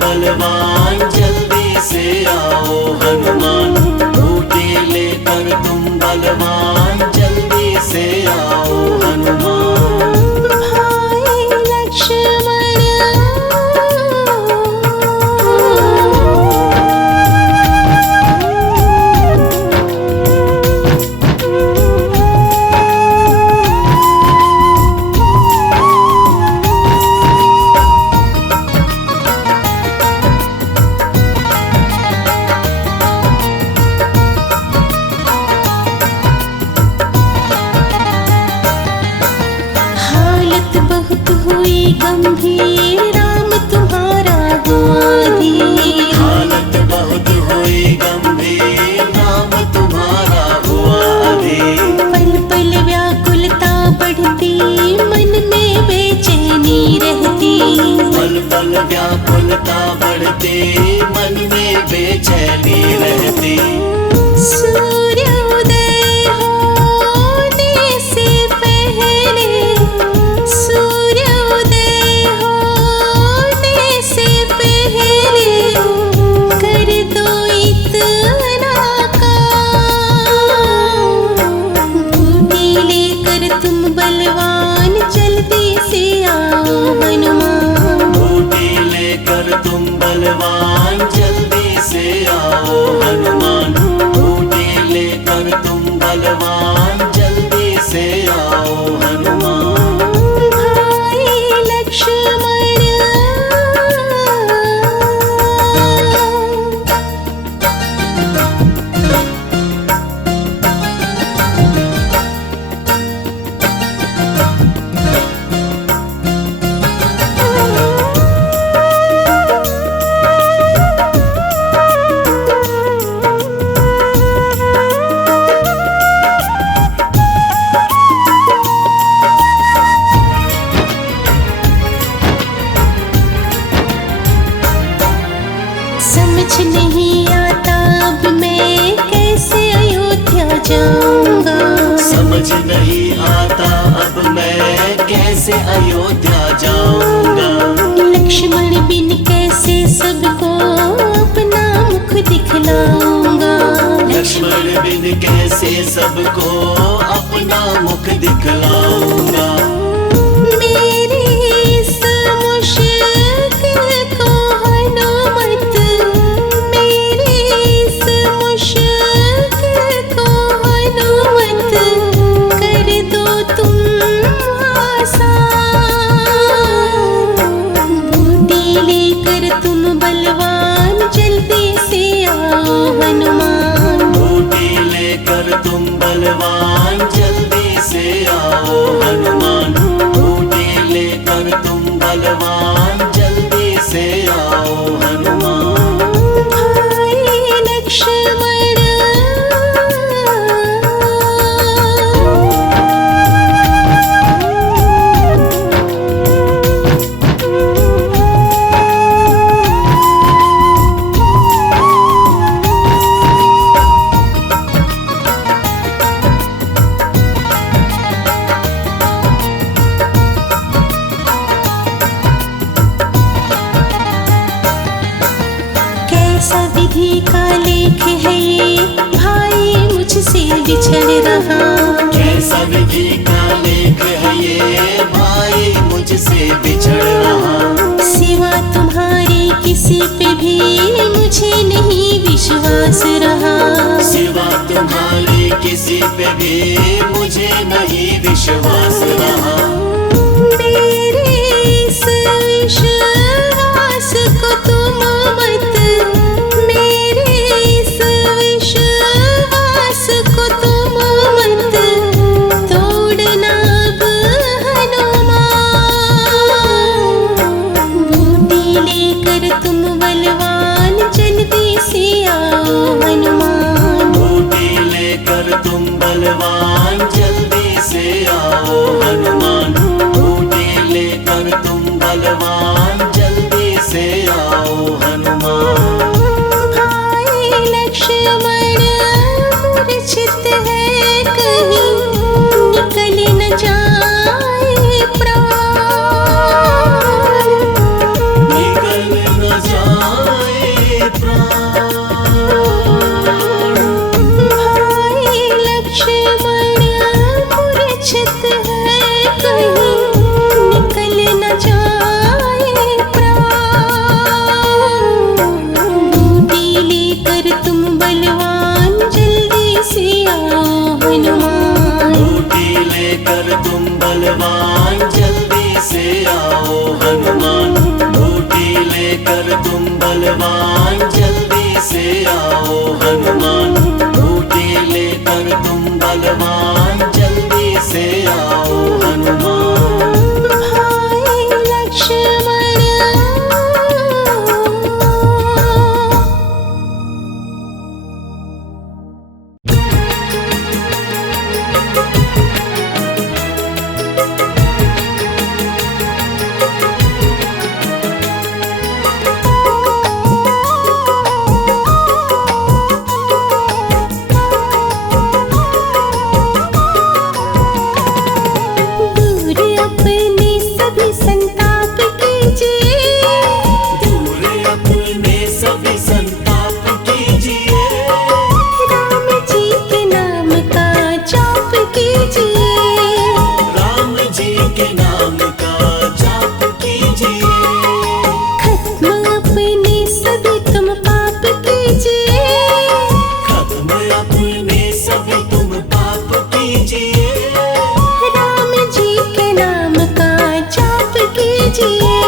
बलवान जल्दी से आओ हनुमान। बूटी लेकर तुम बलवान जल्दी से आओ हनुमान। भाई लक्ष्मण गंभीर, राम तुम्हारा हुआ धीर। हालत बहुत हुई गंभीर, राम तुम्हारा हुआ अधीर। पल पल व्याकुलता बढ़ती, मन में बेचैनी रहती। पल पल व्याकुलता बढ़ती, मन में बेचैनी रहती। सूर्योदय होने से पहले, सूर्योदय होने से पहले कर दो इतना काम। बूटी लेकर तुम बलवान जल्दी से आओ हनुमान। बूटी लेकर तुम बलवान जल्दी से आओ हनुमान। बूटी लेकर तुम बलवान जल्दी से आओ हनुमान। भाई लक्ष्मण समझ नहीं आता अब मैं कैसे अयोध्या जाऊंगा। समझ नहीं आता अब मैं कैसे अयोध्या जाऊंगा। लक्ष्मण बिन कैसे सबको अपना मुख दिखलाऊंगा। लक्ष्मण बिन कैसे सबको अपना मुख दिखलाऊंगा। मेरी इस मुश्किल को हनुमत, मेरी इस मुश्किल को हनुमत कर दो तुम आसान। बूटी लेकर तुम बलवान जल्दी से आओ हनुमान। बूटी लेकर तुम बलवान जल्दी से आओ हनुमान। बूटी लेकर तुम बलवान जल्दी से आओ हनुमान। भाई लक्ष्मण कैसा विधि का लेख है ये, भाई मुझसे बिछड़ रहा। कैसा विधि का लेख है ये, भाई मुझसे बिछड़ रहा। सिवा तुम्हारे किसी पे भी मुझे नहीं विश्वास रहा। सिवा तुम्हारे किसी पे भी मुझे नहीं विश्वास रहा। मेरे इस विश्वास को तुम मत, मेरे इस विश्वास को तुम मत तोड़ना अब हनुमान। बूटी लेकर तुम बलवान जल्दी से आओ हनुमान। बूटी लेकर तुम बलवान जल्दी से आओ भाई लक्ष्मण मूर्छित है, कहीं निकल न जाए प्राण। बूटी लेकर तुम बलवान जल्दी से आओ हनुमान। बूटी लेकर तुम बलवान जल्दी से आओ हनुमान। बूटी लेकर तुम बलवान जल्दी से आओ हनुमान। बूटी लेकर तुम बलवान जल्दी से आओ हनुमान। भाई लक्ष्मण दूर अपने सभी संताप कीजिए। दूर अपने सभी संताप कीजिए। राम जी के नाम का जाप कीजिए। राम जी के नाम का जाप कीजिए। खत्म अपने सभी तुम पाप कीजिए। खत्म अपने सभी तुम पाप कीजिए। राम जी के नाम का जाप कीजिए।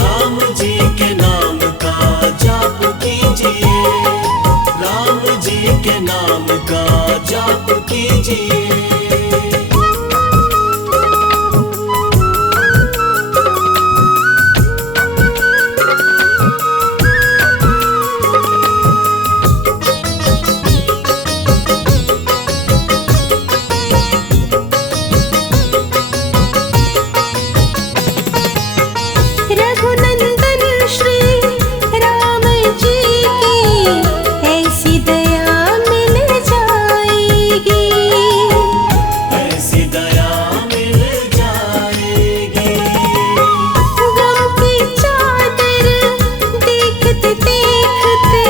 राम जी के नाम का जाप कीजिए। राम जी के नाम का जाप कीजिए। रघुनंदन श्री राम जी की ऐसी दया मिल जाएगी। ऐसी दया मिल जाएगी। गम की चादर देखते देखते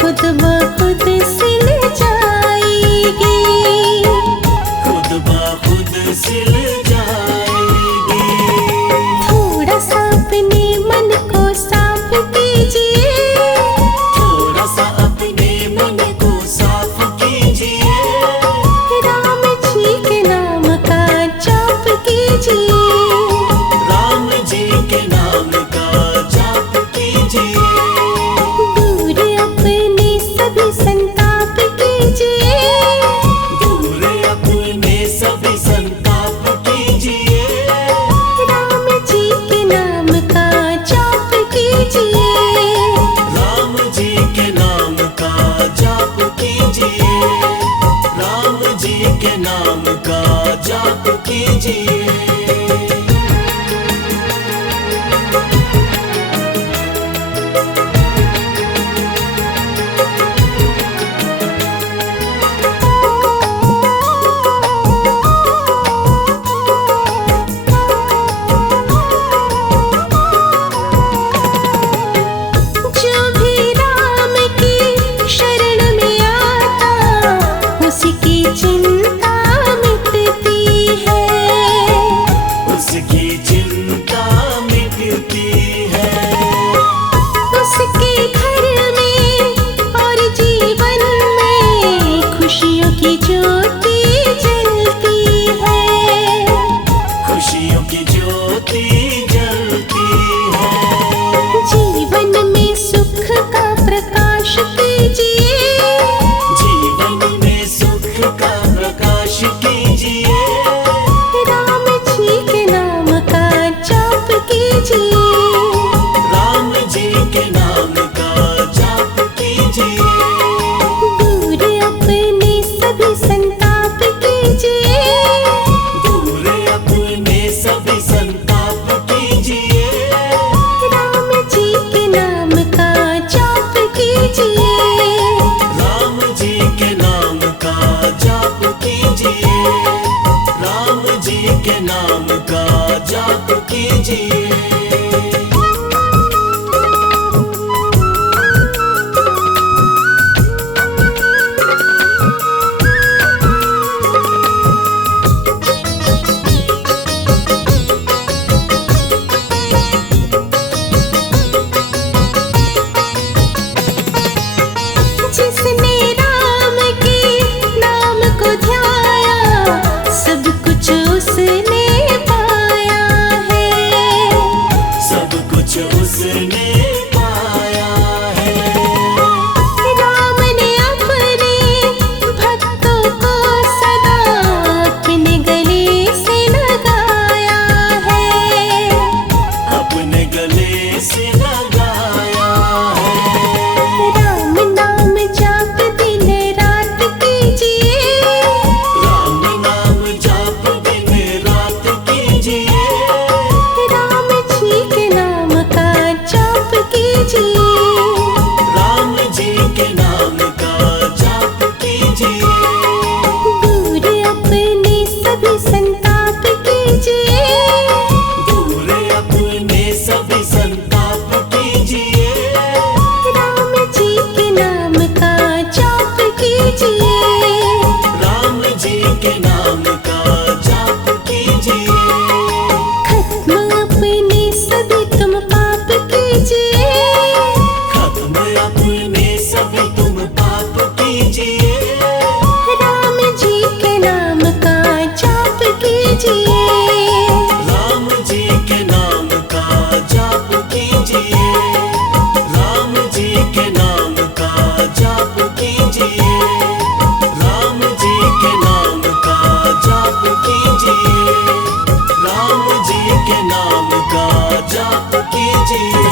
खुद ब खुद सिल जाएगी। खुद ब खुद सिल जाएगी। थोड़ा सा अपने मन को साफ कीजिए। थोड़ा सा अपने मन को साफ कीजिए। राम जी के नाम का जाप कीजिए। राम जी के नाम का जाप कीजिए। दूर अपने सभी संताप कीजिए। दूर अपने सभी संताप कीजिए। राम जी के नाम का जाप कीजिए। राम जी के नाम का जाप कीजिए। राम जी के नाम का जाप कीजिए। जो भी राम की शरण में आता उसकी चिंता मिटती है। उसकी चिंता मिटती है। उसके घर में और जीवन में खुशियों की ज्योति जलती है। खुशियों की ज्योति जलती है। जीवन में सुख का प्रकाश कीजिए। जीवन में सुख का प्रकाश कीजिए। राम जी के नाम का जाप कीजिए। राम जी के नाम का जाप कीजिए। दूर अपने सभी संताप कीजिए। दूर अपने सभी संताप कीजिए। राम जी के नाम का जाप कीजिए। राम जी के नाम का जाप कीजिए। राम जी के नाम का जाप कीजिए। के नाम का जाप कीजिए, राम जी के नाम का जाप कीजिए, राम जी के नाम का जाप कीजिए।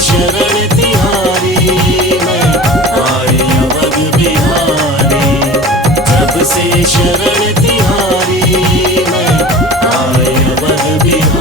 शरण तिहारी मैं आए अवध बिहारी, जब से शरण तिहारी मैं आए अवध बिहारी।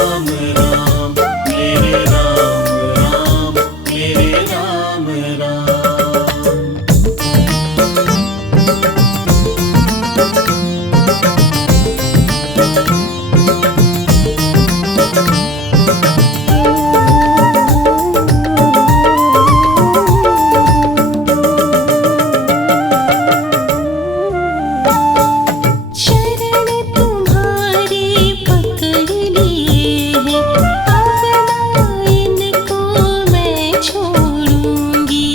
राम राम मेरे राम राम मेरे राम राम। शरण तुम्हारे पकड़ लिए हैं, अब ना इनको मैं छोड़ूंगी।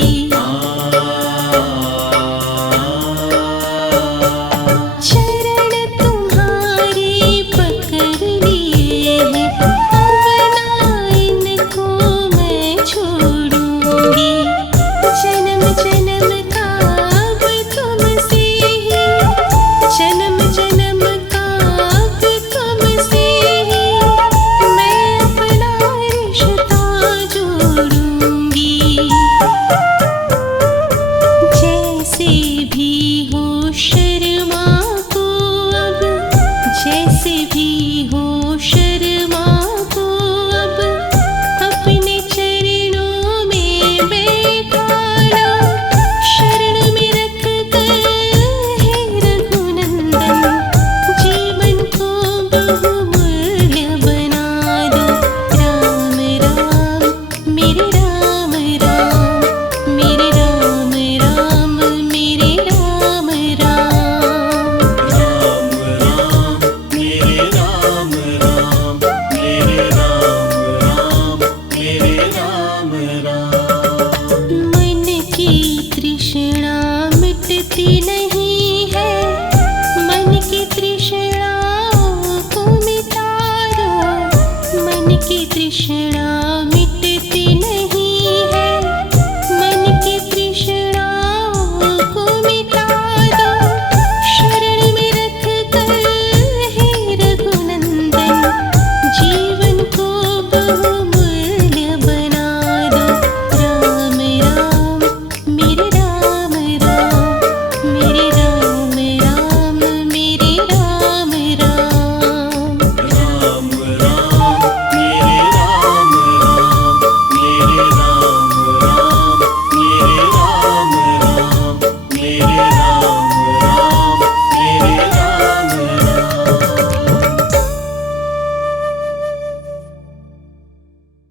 शरण तुम्हारे पकड़ लिए हैं, अब ना इनको मैं छोड़ूंगी। जन्म जन्म का अब तुमसे ही, जन्म जन्म का अब तुमसे ही मैं अपना रिश्ता जोड़ूंगी। जैसे भी हो शर्मा को अब, जैसे भी हो शर्मा को अब, अपने चरणों में बैठा लो। शरण में रख कर हे रघुनंदन, जीवन को बहुमूल्य बना दो। राम राम मेरे राम राम मेरे राम राम मेरे राम राम। राम राम मेरे राम राम मेरे राम राम मेरे राम राम। मन की तृष्णा मिटती नहीं है, मन की तृष्णाओं को मिटा दो। मन की तृष्णा